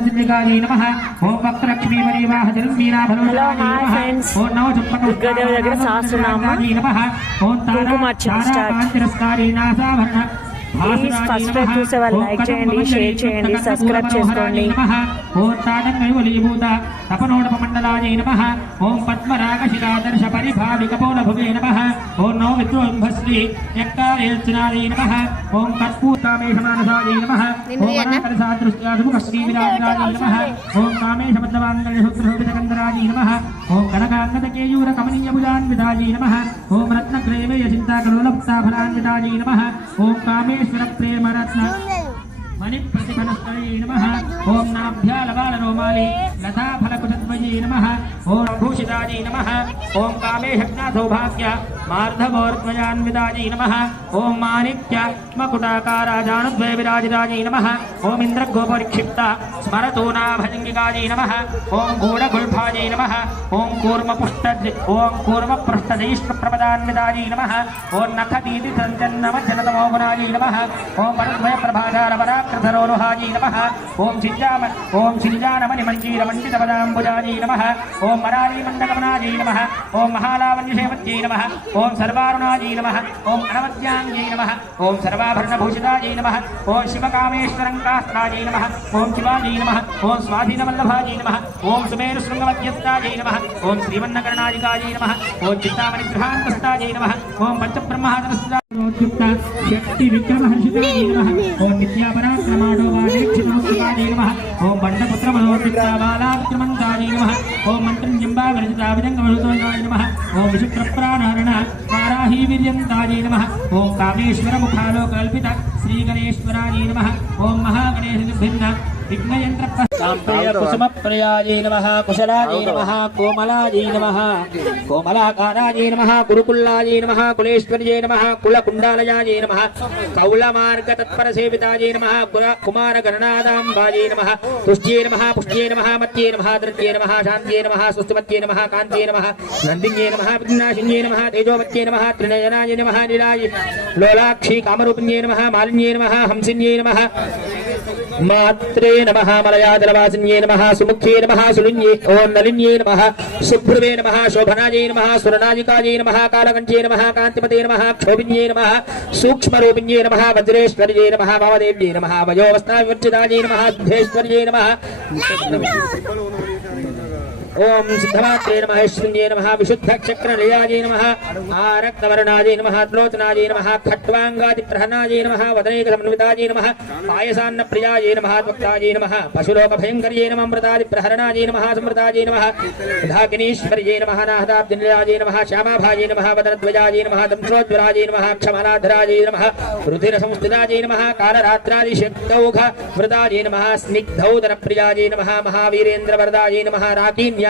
సింధికాయ నమః ఓం వక్రలక్ష్మీ చుప్పక దుర్గాదేవి దగ్గర సహస్రనామం. నమః ఓం. తారాకాంతిరస్కారీ నాసాభరణ Please first time చూసే వాళ్ళు like చేయండి, share చేయండి, subscribe చేసుకోండి. ఓం తాడంగైవలీభూత తపనోడపమండలాయ నమః ఓం పద్మరాగశిలాదర్శ పరిభావికపోలభువే నమః ఓం నో విద్రోంభశ్రీ యక్కారేర్చనాయ నమః ఓం కర్పూతామేషమానసాయ నమః ఓం అనాకరసాదృశ్యాసుముఖశ్రీవిరాజరాయ నమః ఓం కామేశమద్దవాంగళశుక్రశోభితకందరాయ నమః ఓం కనకాంగతకేయూర కమనీయభుజాన్వితాయ నమః ఓం రత్నగ్రేవయ చింతాకరోలప్తాఫలాన్వితాయ నమః ఓం కామేశ్వర ప్రేమరత్న మణిప్రతిఫలస్థలే నమ. ఓం నాభ్యాలబాలరోమాలి లతాఫలకుశద్వయే నమ. ఓం భూషితాయే ओम भूषिताजी नम। ओम कामेशक्ना सौभाग्य मार्धव और त्वजान्विताजी नमः। ओम माणिक्य मकुटाकाराजानुद्वय विराजिताजी नमः। ओं इंद्रगोपरिक्षिप्ता स्मरतोनाभजंगिकाजी नमः। ओम गूढ़गुल्फाजी नमः। ओम कूर्मपुष्ट ओम कूर्मपृष्ठजैष्णप्रपदान्विताजी नम। ओं नखदीति सञ्चन्नमजनतमोगुणाजी नमः। ओम परद्वय प्रभाधारवराकृतरोरुहाजी नमः। ओम सिञ्जाम ओम सिञ्जानमनिमञ्जीरमण्डितपदाम्बुजाजी नमः। ओम ओम मराली मंडकमनाजी नम ओं महालावन्यसेवज्ञै नम ओं सर्वाणाजी नम ओं अणवद्यांगी नम ओं सर्वाभरणूषिताजी नम ओं शिवकामेश्वरंकास्त्राजी नम ओं शिवाजी नम ओं स्वाधीनवल्लभाजी नम ओं सुमेरुशृंगमध्यस्ताजी नम ओं श्रीवन्नकर्णाजिकाजी नम ओं चिंतामणिगृहान्तस्ताजी नम ओं पंचब्रह्मादनस्ता शक्ति विक्रमहर्षिताजी नम ओं नित्यापराक्रमाडो वाणीक्षितमस्ताजी नम ओं बंडपुत्र मनोचित्ता ఓం మంత్రం జింబావరజితావిదంగమరుతోయాయ నమ. ఓం విశుక్రప్రాణారణ వారాహీ వీర్యంతాయ నమ. ఓం కామేశ్వర ముఖాలో ముఖాలోకల్పిత శ్రీగణేశ్వరాయ నమ. ఓం మహాగణేశ భిన్న కుసుమప్రయాయ నమ కుశలాయ నమ కోమలాయ నమ కోమలాకారాయ నమ కురుకుల్లాయ నమ కులేశ్వర్యే నమ కులకుండాలయాయ నమ కౌలమార్గ తత్పర సేవితాయ నమ కుమార గణనాదాంబాయ నమ పుష్ట్యే నమ పుష్ట్యే నమ మత్యే నమ ద్రవ్యే నమ శాంత్యే నమ సుస్థిమత్యే నమ కాంత్యే నమ నందిన్యే నమ విఘ్నాశిన్యే నమ తేజోమత్యే నమ త్రినయనాయ నమ నీలాయ లోలాక్షి కామరూపిణ్యే నమ మాలిన్యే నమ హంసిన్యే నమ మాత్రే నమ మలయాదలవాసిన్యే నమ సుముఖ్యే నమ సులిన్యే ఓం నలిన్యే నమ శుభ్రువే నమ శోభనాయే నమ సురనాజికాయే నమ కాలకంఠ్యే నమ కాంతిమతే నమ క్షోభిన్యే నమ సూక్ష్మరూపిణ్యే నమ వజ్రేశ్వర్యే నమ వామదేవ్యే నమ వయోవస్థావివర్జితాయే నమ సిద్ధేశ్వర్యే నమ ओम सिद्धमात्रे नम श्रृंगे नम विशुद्ध नियाजे नम आरक्तवर्णाजे नम त्लोचनाजे नम खट्वाङ्गादि प्रहनाजे नम वदनेक समन्विताजे नमः पायसान्न प्रियाजे नम त्वक्ताजे नम पशुलोक भयंकर्ये नम अमृतादि प्रहरणाजे नम समृताजे नम धाकिनीश्वर्ये नम नाहदाब्दि निलयाजे नमः श्यामाभाजे नमः वदनध्वजाजे नम दंशोज्वराजे नम क्षमनाधराजे नम रुधिर संस्थिताजे नम, कालरात्रादि शक्तौघ वृताजे नमः स्निग्धौदन प्रियाजे नम महावीरेन्द्र वरदाजे नम राकीन्या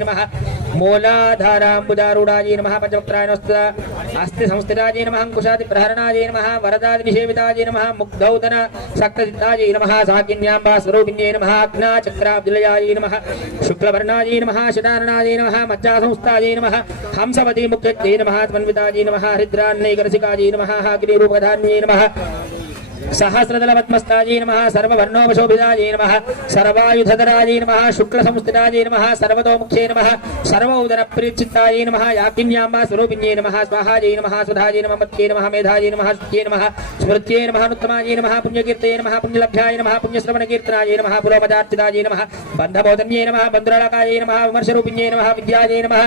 नम। मूलाधाराबुदारूढ़ाजी नम पंचवक्तायनस्त अस्थि संस्थिताजी नम अंकुशादि प्रहरणाजी नम वरदादिषेताजी नम मुग्धौतन सक्तचित्ताजी नम साकिन्यांबा स्वरूपिण्ये नम अग्ना चक्राब्दुलयाजी नम शुक्लवर्णाजी नम शतारणाजी नम मज्जा संस्थाजी नम हंसवती मुख्यजी नम त्वन्विताजी नम हरिद्रान्नैकरसिकाजी नम अग्निरूपधान्ये नम। రూపధాన్యే నమ సహస్రదళపద్మస్తాజీ నమ సర్వవర్ణోపశోభితాజీ నమ సర్వాయుధధరాజీ నమ నమ సర్వతోముఖ్యై నమ సర్వోదర ప్రీచిత్తాజీ నమ యాకిన్యాంబ స్వరూపిణ్యై నమ స్వాహాజీ నమ సుధాజీ నమ మత్యై నమ మేధాజీ నమ శుత్యై నమ స్మృత్యై నమ నుత్తమాజీ నమ పుణ్యకీర్తయే నమ పుణ్యలభ్యాయ నమ పుణ్యశ్రవణకీర్తనాజీ నమ పురోమదార్చితాజీ నమ బంధబోధన్యై నమ బంధురళకాయై నమ విమర్శరూపిణ్యై నమ విద్యాజై నమ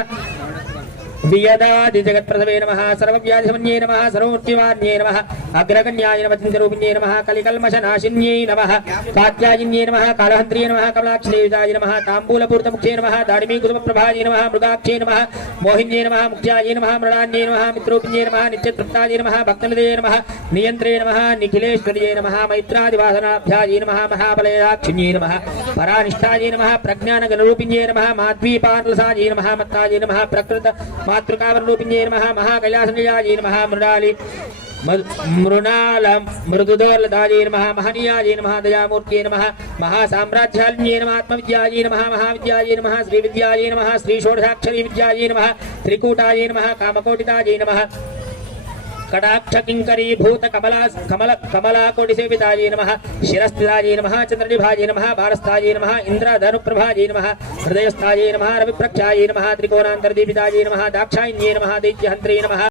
శ్రీయదాది జగత్ప్రసవే నమ సర్వ్యాధిమన్యే నమ సర్వమృత్యువాన్యే నమ అగ్రగణ్యాయ నమ చింతరూపిణ్యే నమ కలికల్మషనాశిన్యై నమ కాత్యాజిన్యే నమ కాళహంత్రియే నమ కమలాక్షదేవితాయ నమ తాంబూలపూర్తముఖ్యే నమ దాడిమీ కుసుమప్రభాయ నమ మృగాక్షే నమ మోహిన్యే నమ ముఖ్యాయ నమ మృణాన్యే నమ మిత్రూపిణ్యే నమ నిత్యతృప్తాయ నమ భక్తనిదే నమ నియంత్రే నమ నిఖిలేశ్వర్యే నమ మైత్రాదివాసనాభ్యాయ నమ మహాబలయాక్షిణ్యే నమ పరానిష్టాయ నమ ప్రజ్ఞానగణరూపిణ్యే నమ మాధ్వీపార్లసాయ నమ మత్తాయ నమ ప్రకృత मातृकावरूपिण्ये नमः महाकैलासनियाये नमः मृणालि मृणाल मृदुदलदाये नमः महनीयाये नमः दयामूर्त्ये नमः महासाम्राज्यालिन्ये नमः आत्मविद्याये नमः महाविद्याये नमः, श्रीविद्याये नमः श्रीषोडशाक्षरी विद्याये नमः, त्रिकूटाये नमः, कामकोटिताये नमः। కటాక్ష కింకరీ భూత కమలా కమల కమలాకోటి సేవితాయే నమ శిరస్థితాయే నమ చంద్రనిభాయే నమ భారస్థాయే నమ ఇంద్రధనుప్రభాయే నమ హృదయస్థాయే నమ రవిప్రఖ్యాయే నమ త్రికోణాంతర్దీపితాయే నమ దాక్షాయిన్యే నమ దైత్యహంత్రే నమ.